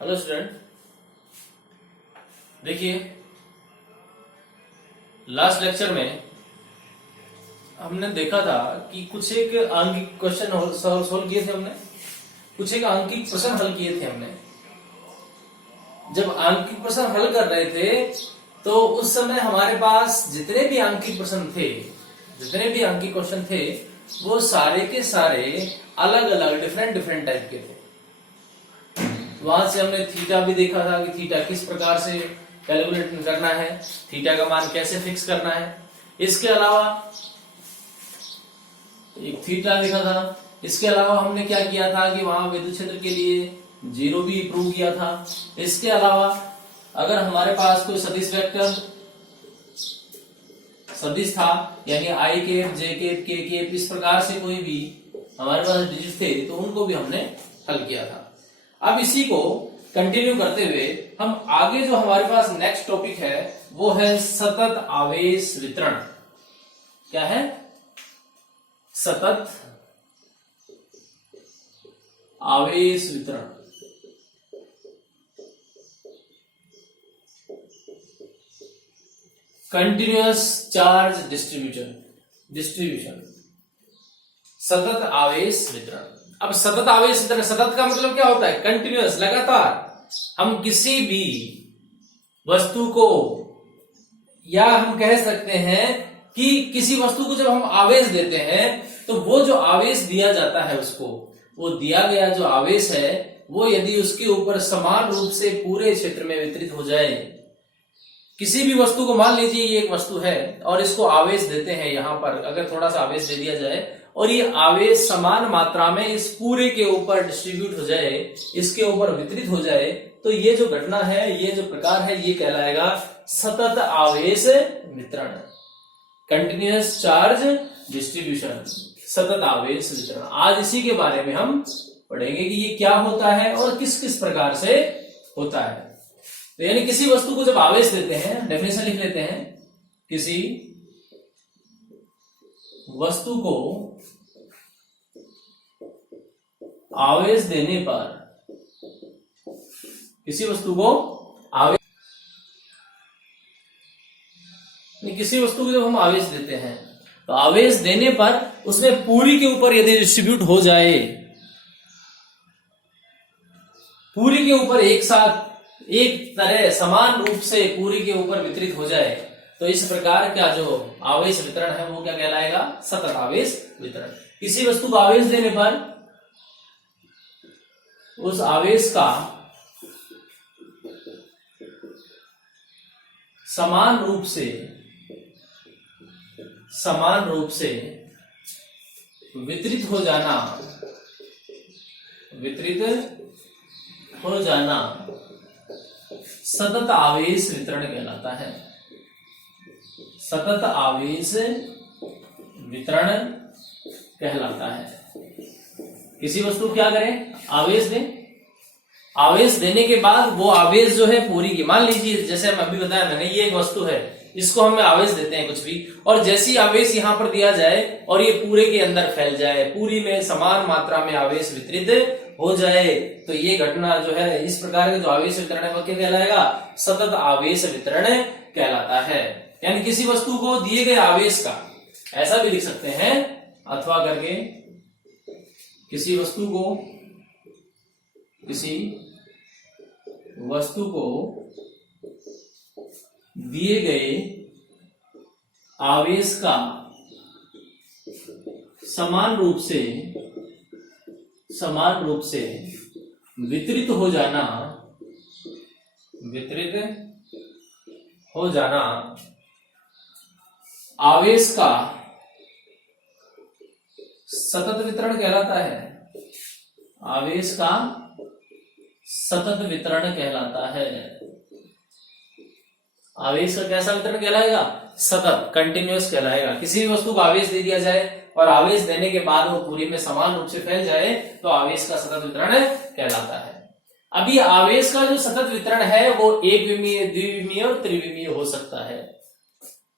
Hello student, देखिए last lecture में हमने देखा था कि कुछ एक आंकिक क्वेश्चन सोल्व किए थे हमने, कुछ एक आंकिक प्रश्न हल किए थे हमने। जब आंकिक प्रश्न हल कर रहे थे तो उस समय हमारे पास जितने भी आंकिक प्रश्न थे, जितने भी आंकिक क्वेश्चन थे, वो सारे के सारे अलग अलग डिफरेंट टाइप के थे। वहां से हमने थीटा भी देखा था कि थीटा किस प्रकार से कैलकुलेट करना है, थीटा का मान कैसे फिक्स करना है। इसके अलावा एक थीटा देखा था। इसके अलावा हमने क्या किया था कि वहां विद्युत क्षेत्र के लिए जीरो भी प्रूव किया था। इसके अलावा अगर हमारे पास कोई सदिश वेक्टर सदिश था, यानी आई केप, जे केप, के केप, इस प्रकार से कोई भी हमारे पास डिजिट थे तो उनको भी हमने हल किया था। अब इसी को कंटिन्यू करते हुए हम आगे जो हमारे पास नेक्स्ट टॉपिक है वो है सतत आवेश वितरण। क्या है? सतत आवेश वितरण। कंटिन्यूअस चार्ज डिस्ट्रीब्यूशन, सतत आवेश वितरण। अब सतत आवेश वितरण, सतत का मतलब क्या होता है? कंटिन्यूअस, लगातार। हम किसी भी वस्तु को, या हम कह सकते हैं कि किसी वस्तु को जब हम आवेश देते हैं तो वो जो आवेश दिया जाता है उसको, वो दिया गया जो आवेश है वो यदि उसके ऊपर समान रूप से पूरे क्षेत्र में वितरित हो जाए, किसी भी वस्तु को, मान लीजिए ये एक वस्तु है और इसको आवेश देते हैं, यहां पर अगर थोड़ा सा आवेश दे दिया जाए और ये आवेश समान मात्रा में इस पूरे के ऊपर डिस्ट्रीब्यूट हो जाए, इसके ऊपर वितरित हो जाए, तो ये जो घटना है, ये जो प्रकार है, ये कहलाएगा सतत आवेश वितरण। कंटिन्यूअस चार्ज डिस्ट्रीब्यूशन, सतत आवेश वितरण। आज इसी के बारे में हम पढ़ेंगे कि ये क्या होता है और किस किस प्रकार से होता है। तो यानी किसी वस्तु को जब आवेश देते हैं, डेफिनेशन लिख लेते हैं, किसी वस्तु को आवेश देने पर, किसी वस्तु को आवेश, किसी वस्तु को जब हम आवेश देते हैं तो आवेश देने पर उसमें पूरी के ऊपर यदि डिस्ट्रीब्यूट हो जाए, पूरी के ऊपर एक साथ एक तरह समान रूप से पूरी के ऊपर वितरित हो जाए, तो इस प्रकार का जो आवेश वितरण है वो क्या कहलाएगा? सतत आवेश वितरण। किसी वस्तु को आवेश देने पर उस आवेश का समान रूप से वितरित हो जाना सतत आवेश वितरण कहलाता है। सतत आवेश वितरण कहलाता है। किसी वस्तु क्या करें? आवेश दें। आवेश देने के बाद वो आवेश जो है पूरी की, मान लीजिए जैसे हम अभी बताया मैंने, ये एक वस्तु है, इसको हम आवेश देते हैं कुछ भी, और जैसी आवेश यहां पर दिया जाए और ये पूरे के अंदर फैल जाए, पूरी में समान मात्रा में आवेश वितरित हो जाए, तो ये घटना जो है, इस प्रकार का जो आवेश वितरण है वो क्या कहलाएगा? सतत आवेश वितरण कहलाता है। यानी किसी वस्तु को दिए गए आवेश का, ऐसा भी लिख सकते हैं अथवा करके, किसी वस्तु को दिए गए आवेश का समान रूप से वितरित हो जाना आवेश का सतत वितरण कहलाता है। आवेश का सतत वितरण कहलाता है। आवेश का कैसा वितरण कहलाएगा? सतत, कंटिन्यूअस कहलाएगा। किसी भी वस्तु को आवेश दे दिया जाए और आवेश देने के बाद वो पूरी में समान रूप से फैल जाए तो आवेश का सतत वितरण कहलाता है। अब ये आवेश का जो सतत वितरण है वो एक विमीय, द्विविमीय और त्रिविमीय हो सकता है।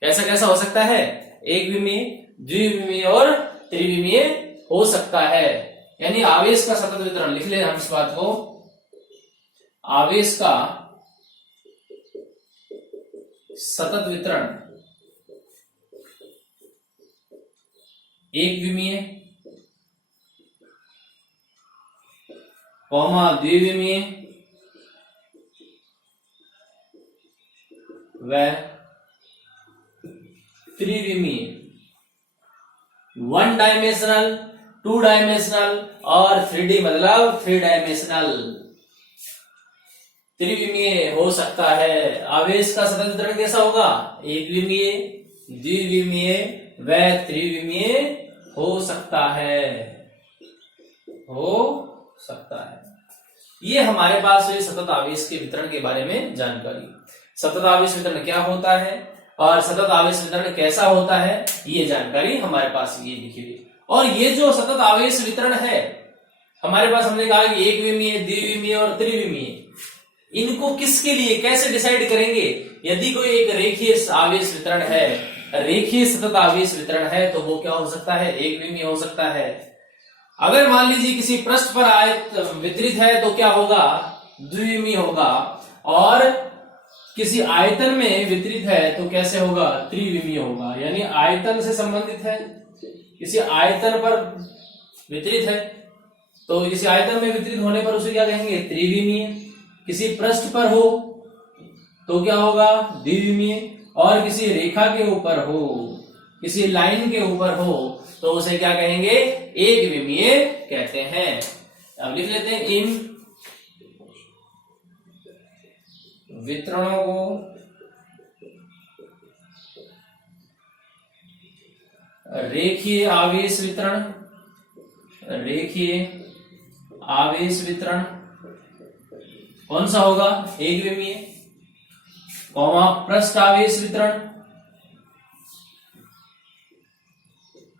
कैसा कैसा हो सकता है? एक विमीय, द्विविमीय और त्रिविमीय हो सकता है। यानी आवेश का सतत वितरण, लिख ले हम इस बात को, आवेश का सतत वितरण एक विमीय कौमा द्विविमीय व त्रिविमीय, वन डायमेंशनल, टू डायमेंशनल और 3D मतलब 3 डायमेंशनल। त्रिविमीय हो सकता है। आवेश का सतत वितरण कैसा होगा? एक विमीय, द्विविमीय व त्रिविमीय हो सकता है, हो सकता है। ये हमारे पास हुई सतत आवेश के वितरण के बारे में जानकारी। सतत आवेश वितरण क्या होता है और सतत आवेश वितरण कैसा होता है, ये जानकारी हमारे पास ये लिखी हुई। और ये जो सतत आवेश वितरण है हमारे पास, हमने कहा कि एक विमीय, द्विविमीय और त्रिविमीय, इनको किसके लिए कैसे डिसाइड करेंगे? यदि कोई एक रेखीय आवेश वितरण है, रेखीय सतत आवेश वितरण है, तो वो क्या हो सकता है? एक विमीय हो सकता है। अगर मान लीजिए किसी पृष्ठ पर आयत वितरित है तो क्या होगा? द्विविमीय होगा। और किसी आयतन में वितरित है तो कैसे होगा? त्रिविमीय होगा। यानी आयतन से संबंधित है, किसी आयतन पर वितरित है तो किसी आयतन में वितरित होने पर उसे क्या कहेंगे? त्रिविमीय। किसी पृष्ठ पर हो तो क्या होगा? द्विविमीय। और किसी रेखा के ऊपर हो, किसी लाइन के ऊपर हो तो उसे क्या कहेंगे? एक विमीय कहते हैं। अब लिख लेते हैं, इन वितरणों को रेखीय आवेश वितरण, रेखीय आवेश वितरण कौन सा होगा? एक विमीय। कौमा पृष्ठ आवेश वितरण,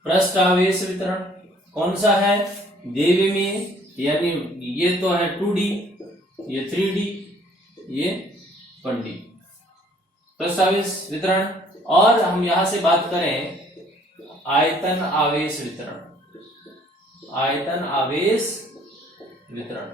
पृष्ठ आवेश वितरण कौन सा है? द्विविमीय। यानी ये तो है 2D, ये 3D, ये 1D पृष्ठ आवेश वितरण। और हम यहां से बात करें आयतन आवेश वितरण, आयतन आवेश वितरण,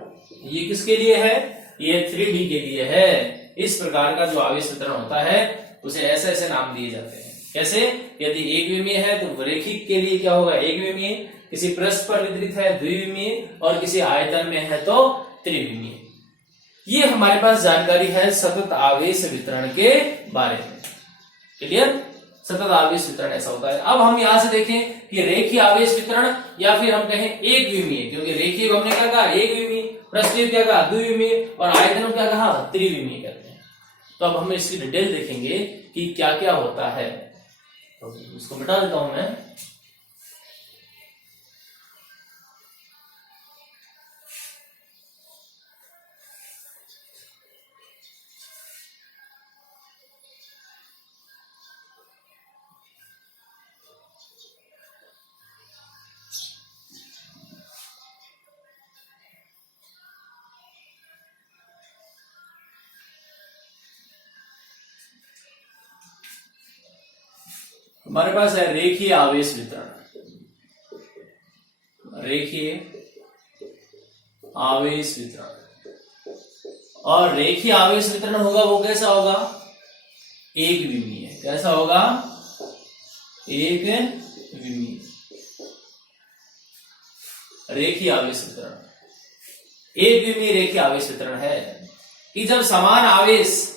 ये किसके लिए है? ये 3D के लिए है। इस प्रकार का जो आवेश वितरण होता है उसे ऐसे ऐसे नाम दिए जाते हैं। कैसे? यदि एक विमीय है तो रेखिक के लिए क्या होगा? एक विमीय। किसी पृष्ठ पर वितरित है द्विविमीय, और किसी आयतन में है तो त्रिविमीय। ये हमारे पास जानकारी है सतत आवेश वितरण के बारे में। क्लियर? सतत आवेश वितरण ऐसा होता है। अब हम यहां से देखें कि रेखीय आवेश वितरण या फिर हम कहें एक विमीय, क्योंकि रेखीय को हमने क्या कहा? एक विमीय, पृष्ठीय क्या कहा? द्विविमीय, और आयतन क्या कहा? त्रिविमीय कहते हैं। तो अब हम इसकी डिटेल देखेंगे कि क्या क्या होता है। तो इसको मिटा देता हूं मैं। हमारे पास है रेखीय आवेश वितरण, रेखीय आवेश वितरण। और रेखीय आवेश वितरण होगा वो कैसा होगा? एक विमीय। कैसा होगा? एक विमीय रेखीय आवेश वितरण। एक विमीय रेखीय आवेश वितरण है कि जब समान आवेश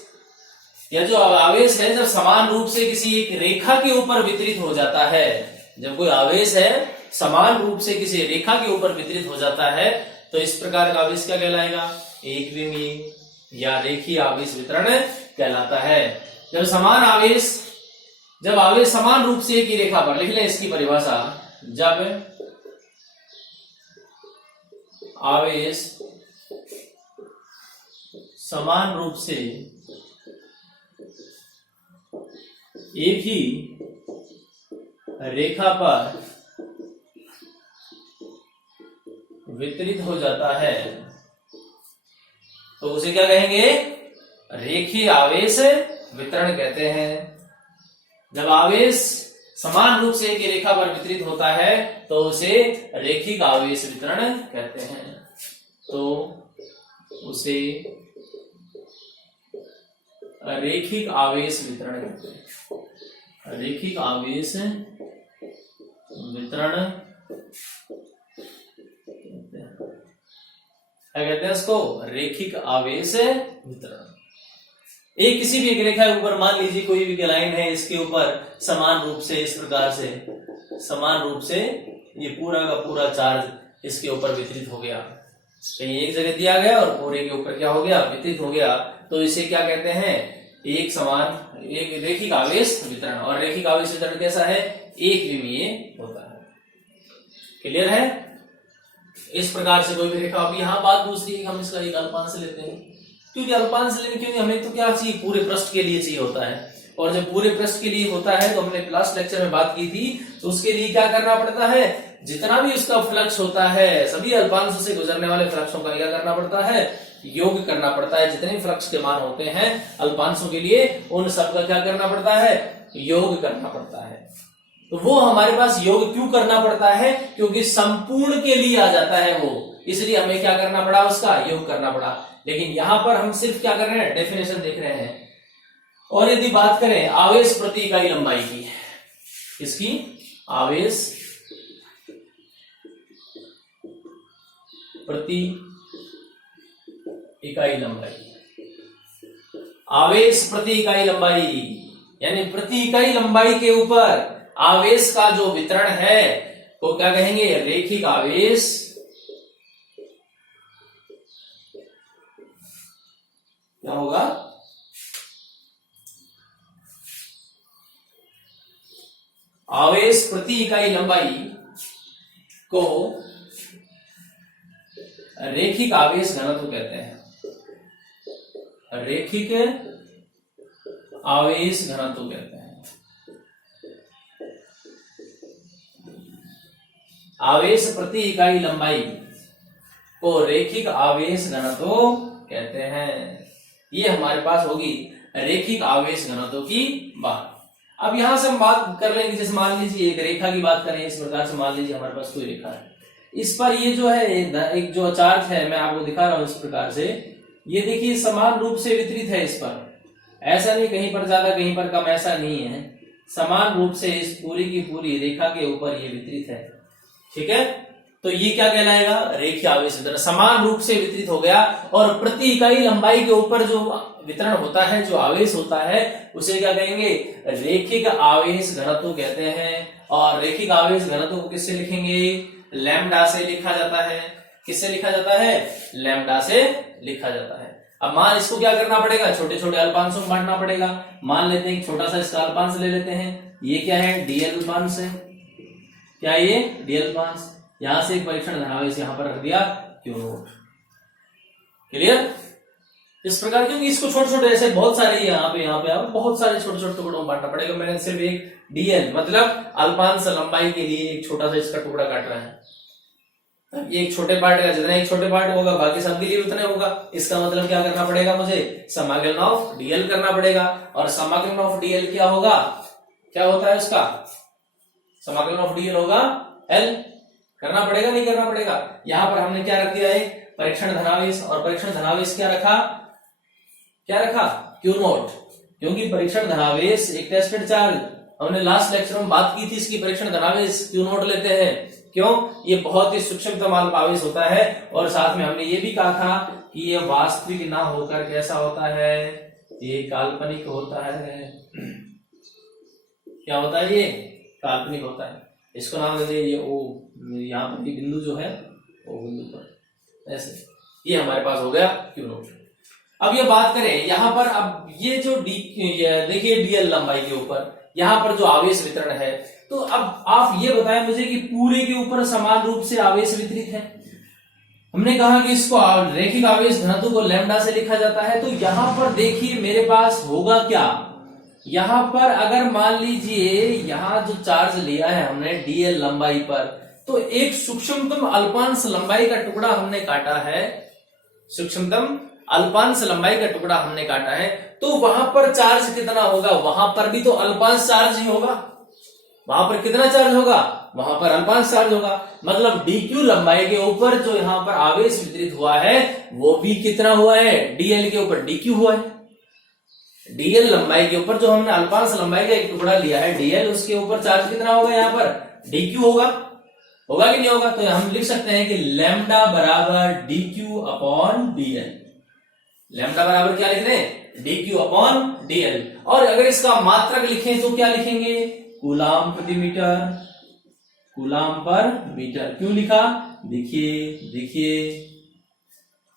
या जो आवेश है जब समान रूप से किसी एक रेखा के ऊपर वितरित हो जाता है, जब कोई आवेश है समान रूप से किसी रेखा के ऊपर वितरित हो जाता है तो इस प्रकार का आवेश क्या कहलाएगा? एक विमीय या रेखीय आवेश वितरण कहलाता है। जब आवेश समान रूप से एक ही रेखा पर, लिख लें इसकी परिभाषा, जब आवेश समान रूप से एक ही रेखा पर वितरित हो जाता है तो उसे क्या कहेंगे? रेखीय आवेश वितरण कहते हैं। जब आवेश समान रूप से एक ही रेखा पर वितरित होता है तो उसे रेखिक आवेश वितरण कहते हैं। तो उसे रैखिक आवेश वितरण कहते हैं। रैखिक आवेश वितरण क्या कहते हैं इसको? रैखिक आवेश वितरण। एक किसी भी एक रेखा के ऊपर मान लीजिए कोई भी लाइन है, इसके ऊपर समान रूप से इस प्रकार से समान रूप से ये पूरा का पूरा चार्ज इसके ऊपर वितरित हो गया, कहीं एक जगह दिया गया और पूरे के ऊपर क्या हो गया? वितरित हो गया। तो इसे क्या कहते हैं? एक समान एक रैखिक आवेश वितरण। और रैखिक आवेश वितरण कैसा है? एक विमीय होता है। क्लियर है? इस प्रकार से कोई भी रेखा। अब यहाँ बात दूसरी है कि हम इसका एक अल्पांश लेते हैं, क्योंकि अल्पांश लेने के लिए हमें तो क्या चाहिए? पूरे पृष्ठ के लिए चाहिए होता है। और जब पूरे पृष्ठ के लिए होता है तो हमने लास्ट लेक्चर में बात की थी, तो उसके लिए क्या करना पड़ता है? जितना भी उसका फ्लक्स होता है, सभी अल्पांशों से गुजरने वाले फ्लक्सों का क्या करना पड़ता है? योग करना पड़ता है। जितने फ्लक्स के मान होते हैं अल्पांशों के लिए, उन सब का क्या करना पड़ता है? योग करना पड़ता है। तो वो हमारे पास योग क्यों करना पड़ता है? क्योंकि संपूर्ण के लिए आ जाता है वो, इसलिए हमें क्या करना पड़ा? उसका योग करना पड़ा। लेकिन यहां पर हम सिर्फ क्या कर रहे हैं? डेफिनेशन देख रहे हैं। और यदि बात करें आवेश प्रति इकाई लंबाई की, इसकी आवेश प्रति इकाई लंबाई, आवेश प्रति इकाई लंबाई यानी प्रति इकाई लंबाई के ऊपर आवेश का जो वितरण है वो क्या कहेंगे? रैखिक आवेश क्या होगा? आवेश प्रति इकाई लंबाई को रैखिक आवेश घनत्व कहते हैं। रैखिक आवेश घनत्व कहते हैं। आवेश प्रति इकाई लंबाई को रैखिक आवेश घनत्व कहते हैं। ये हमारे पास होगी रैखिक आवेश घनत्व की बात। अब यहां से हम बात कर लेंगे, जैसे मान लीजिए एक रेखा की बात करें, इस प्रकार से मान लीजिए हमारे पास कोई रेखा है, इस पर ये जो है एक जो चार्ज है, मैं आपको दिखा रहा हूं इस प्रकार से, ये देखिए समान रूप से वितरित है इस पर, ऐसा नहीं कहीं पर ज्यादा कहीं पर कम, ऐसा नहीं है, समान रूप से इस पूरी की पूरी रेखा के ऊपर ये वितरित है। ठीक है, तो ये क्या कहलाएगा? रैखिक आवेश वितरण। समान रूप से वितरित हो गया और प्रति इकाई लंबाई के ऊपर जो वितरण होता है, जो आवेश होता है, उसे क्या कहेंगे? रैखिक आवेश घनत्व कहते हैं। और रैखिक आवेश घनत्व को किससे लिखेंगे? लैम्डा से लिखा जाता है। किससे लिखा जाता है? लैम्डा से लिखा जाता है। अब मान इसको क्या करना पड़ेगा? छोटे छोटे अल्पांशों में बांटना पड़ेगा। मान लेते हैं छोटा सा इसका अल्पांश ले लेते हैं, ये क्या है? डीएल अल्पांश है। क्या ये? डीएल अल्पांश। यहां से एक परीक्षण धनावेश यहां पर रख दिया क्यू नोट। क्लियर? इस प्रकार, क्योंकि इसको छोटे छोटे ऐसे बहुत सारे यहाँ पे बहुत सारे छोटे छोटे टुकड़ों में बांटना पड़ेगा। मैंने सिर्फ एक डीएल मतलब अल्पांश लंबाई के लिए एक छोटा सा इसका टुकड़ा काट रहा है। एक छोटे पार्ट का जितना एक छोटे पार्ट होगा, बाकी सब के लिए उतने होगा। इसका मतलब क्या करना पड़ेगा? मुझे समाकलन ऑफ डीएल करना पड़ेगा। और समाकलन ऑफ डीएल क्या होगा? क्या होता है उसका? समाकलन ऑफ डीएल होगा एल। करना पड़ेगा नहीं करना पड़ेगा? यहां पर हमने क्या रख दिया है? परीक्षण धनावेश। और परीक्षण धनावेश क्या रखा? क्या रखा? Q note. क्योंकि परीक्षण धनावेश एक टेस्टेड चार्ज, हमने लास्ट लेक्चर में बात की थी इसकी, परीक्षण धनावेश क्यू नोट लेते हैं। क्यों? ये बहुत ही सूक्ष्मतम अल्पावेश होता है। और साथ में हमने ये भी कहा था कि ये वास्तविक ना होकर कैसा होता है? ये काल्पनिक होता है। क्या होता है? ये काल्पनिक होता है। इसको नाम दे दीजिए ओ, यहाँ पर बिंदु जो है वो बिंदु पर ऐसे, ये हमारे पास हो गया क्यू नोट। अब ये बात करें यहाँ पर, अब ये जो देखिए डीएल लंबाई के ऊपर यहाँ पर जो आवेश वितरण है, तो अब आप ये बताएं मुझे कि पूरे के ऊपर समान रूप से आवेश वितरित है। हमने कहा कि इसको रैखिक आवेश घनत्व को लैम्डा से लिखा जाता है। तो यहाँ पर देखिए मेरे पास होगा क्या? यहाँ पर अगर मान लीजिए यहाँ जो चार्ज लिया है हमने डीएल लंबाई पर, तो एक सूक्ष्मतम अल्पांश लंबाई का टुकड़ा हमने काटा है, सूक्ष्मतम अल्पांश लंबाई का टुकड़ा हमने काटा है, तो वहां पर चार्ज कितना होगा? वहां पर भी तो अल्पांश चार्ज ही होगा। वहां पर कितना चार्ज होगा? वहां पर अल्पांश चार्ज होगा। मतलब डीक्यू लंबाई के ऊपर जो यहाँ पर आवेश वितरित हुआ है वो भी कितना हुआ है? डीएल के ऊपर डीक्यू हुआ है। डीएल लंबाई के ऊपर जो हमने अल्पांश लंबाई का एक टुकड़ा लिया है डीएल, उसके ऊपर चार्ज कितना होगा यहाँ पर डीक्यू होगा कि नहीं होगा? तो हम लिख सकते हैं कि लैम्डा बराबर डीक्यू अपॉन डीएल। लैम्डा बराबर क्या लिख रहे हैं? DQ upon DL. और अगर इसका मात्रक लिखें तो क्या लिखेंगे? कूलाम प्रति मीटर, कूलाम पर मीटर। क्यों लिखा? देखिए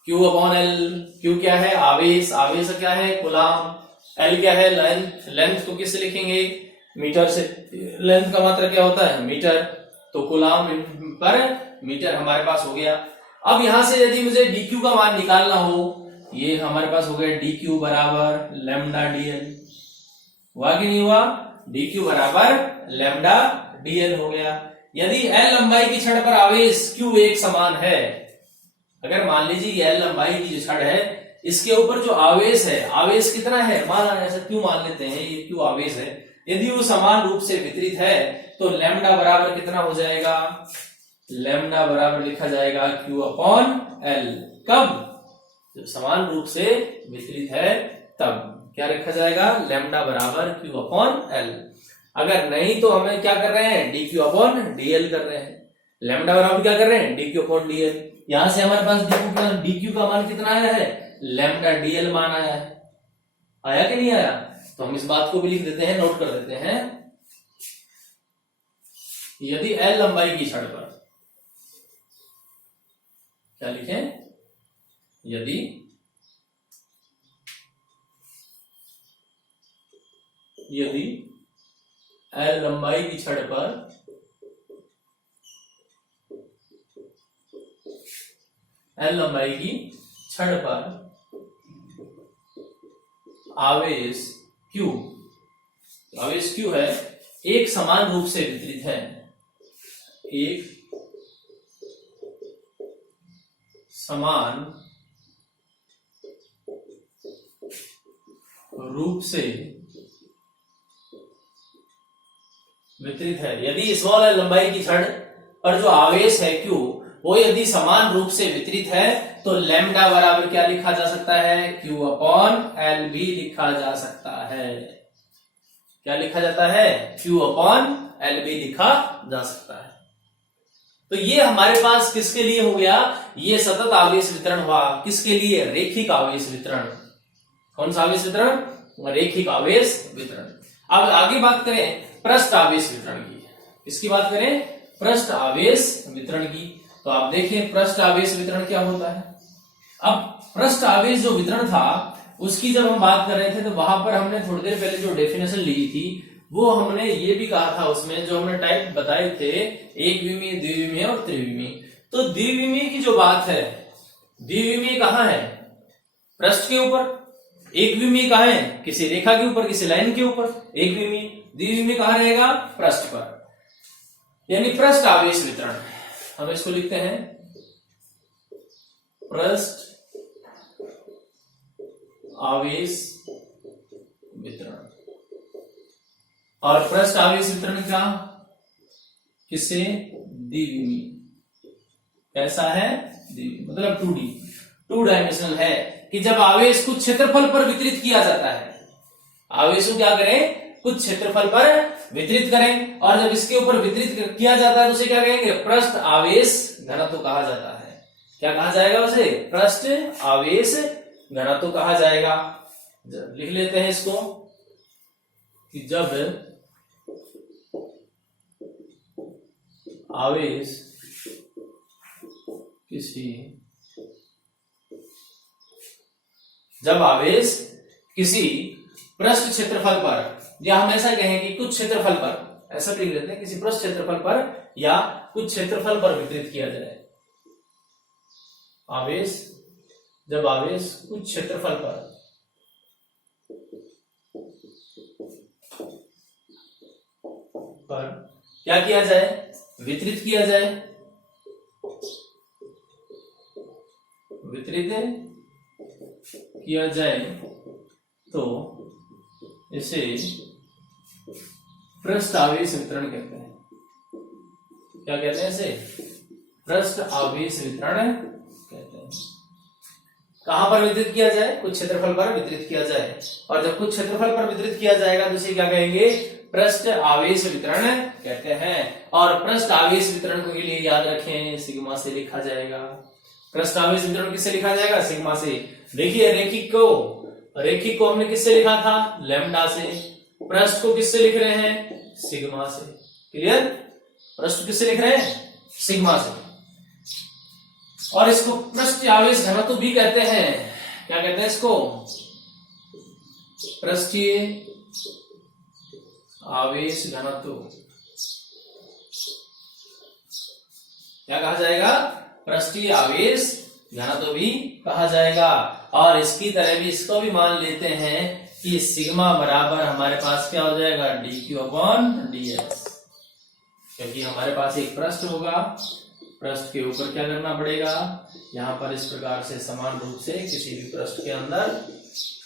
Q अपॉन एल। Q क्या है? आवेश। आवेश क्या है? कूलाम। L क्या है? लेंथ। लेंथ को किससे लिखेंगे? मीटर से। लेंथ का मात्रक क्या होता है? मीटर। तो कूलाम पर मीटर हमारे पास हो गया। अब यहां से यदि मुझे dq का मान निकालना हो, ये हमारे पास हो गया dq बराबर लैम्डा डीएल। हुआ कि नहीं हुआ? dq बराबर लैम्डा डीएल हो गया। यदि L लंबाई की छड़ पर आवेश Q एक समान है, अगर मान लीजिए L लंबाई की जो छड़ है इसके ऊपर जो आवेश है, आवेश कितना है? माना ऐसा Q मान लेते हैं, ये Q आवेश है। यदि वो समान रूप से वितरित है तो लैम्डा बराबर कितना हो जाएगा? लैम्डा बराबर लिखा जाएगा Q अपॉन L। कब? जब समान रूप से वितरित है तब क्या लिखा जाएगा? लैम्डा बराबर Q अपॉन L। अगर नहीं तो हमें क्या कर रहे हैं? dq अपॉन dl कर रहे हैं। लैम्डा बराबर क्या कर रहे हैं? dq upon dl। यहां से हमारे पास dq का मान कितना आया है? लैम्डा dl मान आया है। आया कि नहीं आया? तो हम इस बात को भी लिख देते हैं, नोट कर देते हैं। यदि L लंबाई की छड़ पर, क्या लिखें? यदि L लंबाई की छड़ पर आवेश Q है, एक समान रूप से वितरित है, एक समान रूप से वितरित है। यदि स्मॉल L लंबाई की छड़ पर जो आवेश है Q वो यदि समान रूप से वितरित है तो लैम्डा बराबर क्या लिखा जा सकता है? Q अपॉन L भी लिखा जा सकता है। क्या लिखा जाता है? Q अपॉन L भी लिखा जा सकता है। तो ये हमारे पास किसके लिए हो गया? ये सतत आवेश वितरण हुआ। किसके लिए? रेखिक आवेश वितरण। कौन सा आवेश वितरण? रेखिक आवेश वितरण। अब आगे बात करें पृष्ठ आवेश वितरण की। किसकी बात करें? पृष्ठ आवेश वितरण की। तो आप देखें पृष्ठ आवेश वितरण क्या होता है। अब पृष्ठ आवेश जो वितरण था उसकी जब हम बात कर रहे थे तो वहां पर हमने थोड़ी देर पहले जो डेफिनेशन ली थी वो हमने ये भी कहा था, उसमें जो हमने टाइप बताए थे एक विमीय, द्विविमीय और त्रिविमीय। तो द्विविमीय की जो बात है, द्विविमीय कहाँ है? पृष्ठ के ऊपर। एक विमीय कहाँ है? किसी रेखा के ऊपर, किसी लाइन के ऊपर एक विमीय। द्विविमीय कहाँ रहेगा? पृष्ठ पर। यानी पृष्ठ आवेश वितरण, हम इसको लिखते हैं पृष्ठ आवेश वितरण। और पृष्ठ आवेश वितरण का किससे? द्विविमीय। कैसा है? द्विविमीय मतलब 2D, 2 डायमेंशनल है कि जब आवेश कुछ क्षेत्रफल पर वितरित किया जाता है, आवेश को क्या करें? कुछ क्षेत्रफल पर वितरित करें, और जब इसके ऊपर वितरित किया जाता है तो उसे क्या कहेंगे? पृष्ठ आवेश घनत्व कहा जाता है। क्या कहा जाएगा उसे? पृष्ठ आवेश घनत्व कहा जाएगा। लिख लेते हैं इसको कि जब आवेश किसी पृष्ठ क्षेत्रफल पर, या हम ऐसा कहें कि कुछ क्षेत्रफल पर, ऐसा लिख लेते हैं किसी पृष्ठ क्षेत्रफल पर या कुछ क्षेत्रफल पर वितरित किया जाए। जब आवेश कुछ क्षेत्रफल पर क्या किया जाए? वितरित किया जाए। तो इसे पृष्ठ आवेश वितरण कहते हैं। क्या कहते हैं इसे? पृष्ठ आवेश वितरण कहते हैं। कहां पर वितरित किया जाए? कुछ क्षेत्रफल पर वितरित किया जाए। और जब कुछ क्षेत्रफल पर वितरित किया जाएगा तो इसे क्या कहेंगे? पृष्ठ आवेश वितरण कहते हैं। और पृष्ठ आवेश वितरण के लिए याद रखें सिग्मा से लिखा जाएगा। पृष्ठ आवेश वितरण किससे लिखा जाएगा? सिग्मा से। देखिए रेखिक को हमने किससे लिखा था? लैम्डा से। पृष्ठ को किससे लिख रहे हैं? सिग्मा से। क्लियर? पृष्ठ किससे लिख रहे हैं? सिग्मा से। और इसको पृष्ठ आवेश घनत्व भी कहते हैं। क्या कहते हैं इसको? पृष्ठीय आवेश घनत्व। क्या कहा जाएगा? पृष्ठीय आवेश घनत्व भी कहा जाएगा। और इसकी तरह भी इसको भी मान लेते हैं कि सिग्मा बराबर हमारे पास क्या हो जाएगा? dq upon ds। क्योंकि हमारे पास एक पृष्ठ होगा, पृष्ठ के ऊपर क्या करना पड़ेगा? यहाँ पर इस प्रकार से समान रूप से किसी भी पृष्ठ के अंदर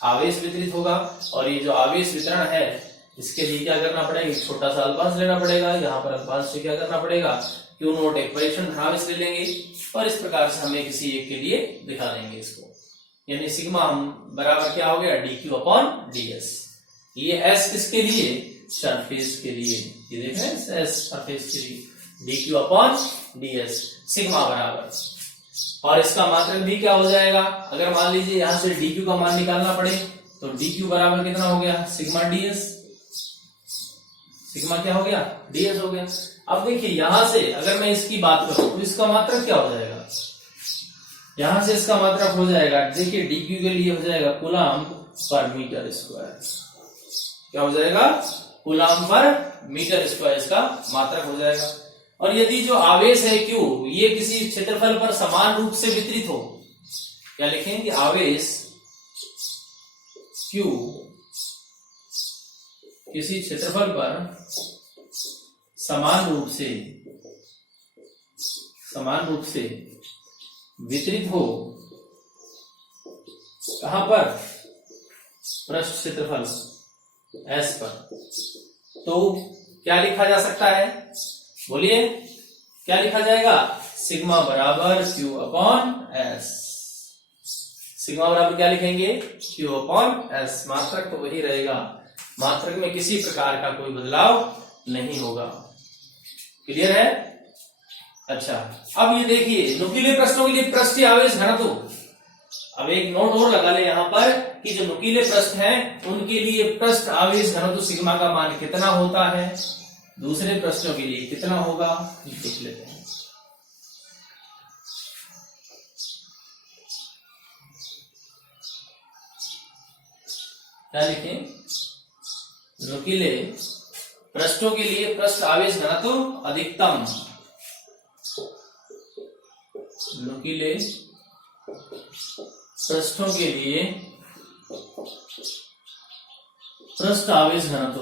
आवेश वितरित होगा। और ये जो आवेश वितरण है इसके लिए क्या करना पड़ेगा? एक छोटा सा अल्पांश लेना पड़ेगा। यहाँ पर अल्पांश से क्या करना पड़ेगा? Q नोट एक परीक्षण धनावेश ले लेंगे और इस प्रकार से हमें किसी एक के लिए दिखा देंगे इसको। यानी सिग्मा हम बराबर क्या हो गया? dq upon ds। ये s किसके लिए? सरफेस के लिए। ये देखें s सरफेस के लिए dq अपॉन ds सिग्मा बराबर। और इसका मात्रक भी क्या हो जाएगा? अगर मान लीजिए यहां से dq का मान निकालना पड़े तो dq बराबर कितना हो गया? Sigma ds। सिग्मा क्या हो गया? ds हो गया। अब देखिए यहां से अगर मैं इसकी बात करूं तो इसका मात्रक क्या हो जाएगा? यहां से इसका मात्रक हो जाएगा, देखिए dq के लिए हो जाएगा कूलम्ब पर मीटर स्क्वायर। क्या हो जाएगा? कूलम्ब पर मीटर स्क्वायर इसका मात्रक हो जाएगा। और यदि जो आवेश है q ये किसी क्षेत्रफल पर समान रूप से वितरित हो, क्या लिखेंगे? आवेश q किसी क्षेत्रफल पर समान रूप से वितरित हो, कहां पर? पृष्ठ क्षेत्रफल S पर। तो क्या लिखा जा सकता है? बोलिए क्या लिखा जाएगा? सिग्मा बराबर Q अपॉन S। सिग्मा बराबर क्या लिखेंगे? Q upon S। मात्रक तो वही रहेगा, मात्रक में किसी प्रकार का कोई बदलाव नहीं होगा। क्लियर है? अच्छा, अब ये देखिए नुकीले पृष्ठों के लिए पृष्ठीय आवेश घनत्व। अब एक नोट और लगा ले यहाँ पर कि जो नुकीले पृष्ठ हैं उनके लिए पृष्ठ आवेश घनत्व सिग्मा का मान कितना होता है, दूसरे पृष्ठों के लिए कितना होगा, देख लेते हैं। क्या लिखें? नुकीले पृष्ठों के लिए पृष्ठ आवेश घनत्व अधिकतम। नुकीले पृष्ठों के लिए पृष्ठ आवेश घनत्व,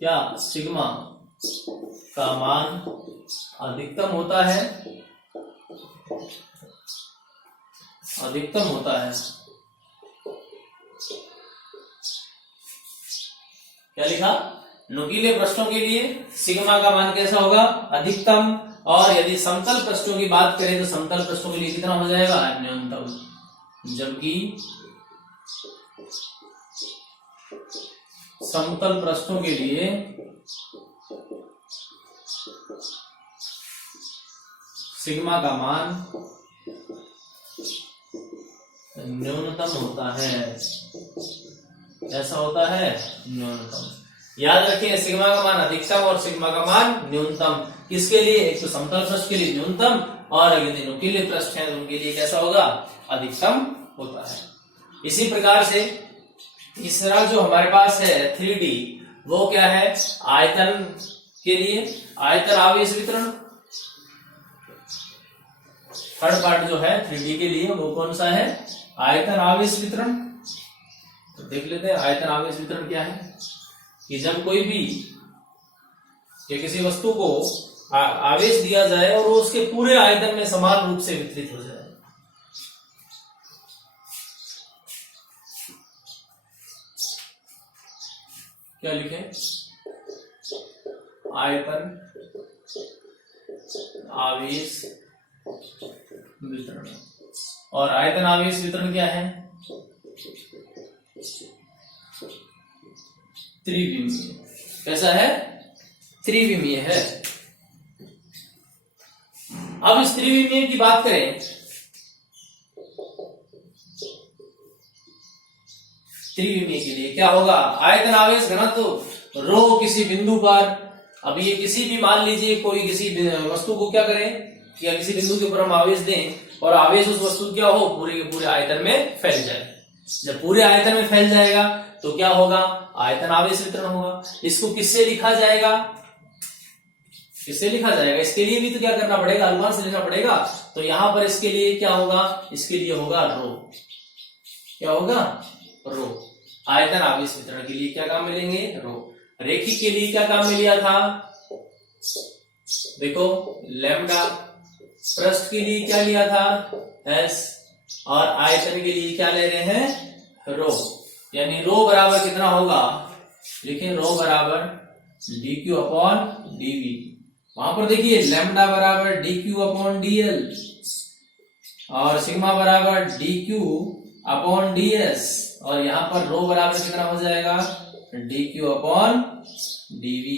क्या सिग्मा का मान अधिकतम होता है, क्या लिखा? नुकीले पृष्ठों के लिए सिग्मा का मान कैसा होगा? अधिकतम। और यदि समतल पृष्ठों की बात करें तो समतल पृष्ठों के लिए कितना हो जाएगा? न्यूनतम। जबकि समतल पृष्ठों के लिए सिग्मा का मान न्यूनतम होता है। ऐसा होता है न्यूनतम। याद रखिए सिग्मा का मान अधिकतम और सिग्मा का मान न्यूनतम। किसके लिए? एक तो समतल पृष्ठ के लिए न्यूनतम, और यदि नुकीले पृष्ठ हैं तो उनके लिए कैसा होगा? अधिकतम होता है। इसी प्रकार से तीसरा जो हमारे पास है 3D, वो क्या है? आयतन के लिए आयतन आवेश वितरण। थर्ड पार्ट जो है 3D के लिए वो कौन सा है? आयतन आवेश वितरण। तो देख लेते हैं आयतन आवेश वितरण क्या है। कि जब कोई भी या किसी वस्तु को आवेश दिया जाए और वो उसके पूरे आयतन में समान रूप से वितरित हो जाए। क्या लिखें? आयतन आवेश वितरण। और आयतन आवेश वितरण क्या है? त्रिविमीय। कैसा है? त्रिविमीय है। अब इस त्रिविमीय की बात करें, त्रिविमीय के लिए क्या होगा? आयतन आवेश घनत्व रो किसी बिंदु पर, अब ये किसी भी, मान लीजिए कोई किसी वस्तु को क्या करें या किसी बिंदु के ऊपर हम आवेश दें और आवेश उस वस्तु क्या हो, पूरे के पूरे आयतन में फैल जाए। जब पूरे आयतन में फैल जाएगा तो क्या होगा? आयतन आवेश वितरण होगा। इसको किससे लिखा जाएगा? किससे लिखा जाएगा? इसके लिए भी तो क्या करना पड़ेगा? अनुपात से लेना पड़ेगा। तो यहां पर इसके लिए क्या होगा? इसके लिए होगा रो। क्या होगा? रो। आयतन आवेश वितरण के लिए क्या काम मिलेंगे? रो। रेखिक के लिए क्या काम में लिया था? देखो, लैम्डा। पृष्ठ के लिए क्या लिया था? एस। और आयतन के लिए क्या ले रहे हैं? रो। यानी रो बराबर कितना होगा? लिखें, रो बराबर dq अपॉन dv। वहां पर देखिए लैम्डा बराबर dq अपॉन dl और सिग्मा बराबर dq अपॉन ds, और यहां पर रो बराबर कितना हो जाएगा? dq upon dv।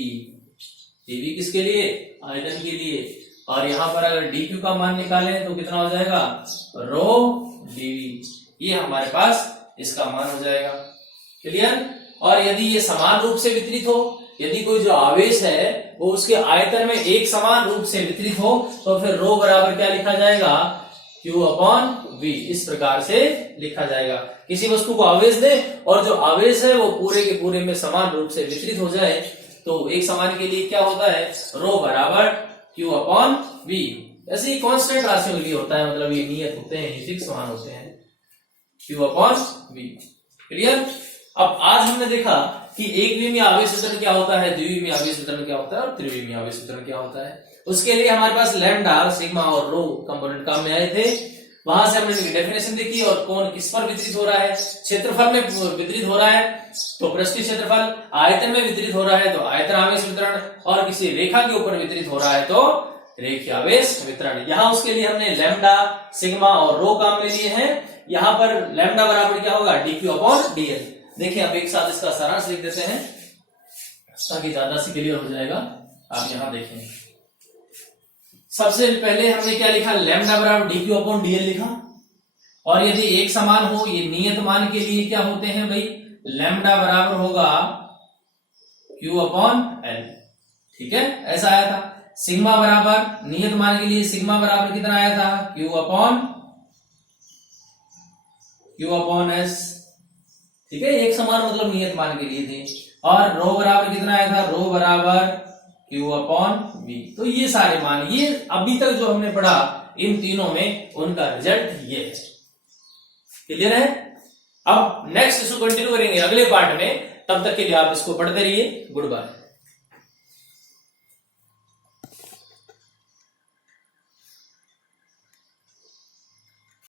dv किसके लिए? आयतन के लिए। और यहां पर अगर dq का मान निकालें तो कितना हो जाएगा? रो dv। ये हमारे पास इसका मान हो जाएगा। क्लियर? और यदि ये समान रूप से वितरित हो, यदि कोई जो आवेश है वो उसके आयतन में एक समान रूप से वितरित हो, तो फिर रो बराबर क्या लिखा जाएगा? Q upon V। इस प्रकार से लिखा जाएगा। किसी वस्तु को आवेश दे और जो आवेश है वो पूरे के पूरे में समान रूप से वितरित हो जाए, तो एक समान के लिए क्या होता है? रो बराबर Q अपॉन V। ऐसे ही कांस्टेंट राशियों के लिए होता है, मतलब ये नियत होते हैं, ये फिक्स मान होते हैं, Q अपॉन V। क्लियर? अब आज हमने देखा कि एक विमीय आवेश वितरण क्या होता है, द्विविमीय आवेश वितरण क्या होता है और त्रिविमीय आवेश वितरण क्या होता है। उसके लिए हमारे पास लैम्डा, सिग्मा और रो कंपोनेंट काम में आए थे। वहां से हमने डेफिनेशन देखी और कौन किस पर वितरित हो रहा है। क्षेत्रफल में वितरित हो रहा है तो पृष्ठीय क्षेत्रफल, आयतन में वितरित हो रहा है तो आयतन आवेश वितरण, और किसी रेखा के ऊपर वितरित हो रहा है तो रेखीय आवेश वितरण। यहाँ उसके लिए हमने लैम्डा, सिग्मा और रो काम में लिए हैं। यहाँ पर लैम्डा बराबर क्या होगा? dq upon dl। देखिए अब एक साथ इसका सारांश लिख देते हैं ताकि ज्यादा से क्लियर हो जाएगा। आप यहां देखें, सबसे पहले हमने क्या लिखा? लैम्डा बराबर dq अपॉन dl लिखा। और यदि एक समान हो, ये नियत मान के लिए क्या होते हैं भाई? लैम्डा बराबर होगा q अपॉन l। ठीक है, ऐसा आया था। सिग्मा बराबर नियत मान के लिए सिग्मा बराबर कितना आया था? q upon s। ठीक है, एक समान मतलब नियत मान के लिए थे। और रो बराबर कितना आया था? रो बराबर Q अपॉन V। तो ये सारे मान, ये अभी तक जो हमने पढ़ा इन तीनों में, उनका रिजल्ट ये है। क्लियर है? अब नेक्स्ट इसको कंटिन्यू करेंगे अगले पार्ट में। तब तक के लिए आप इसको पढ़ते रहिए। Good bye.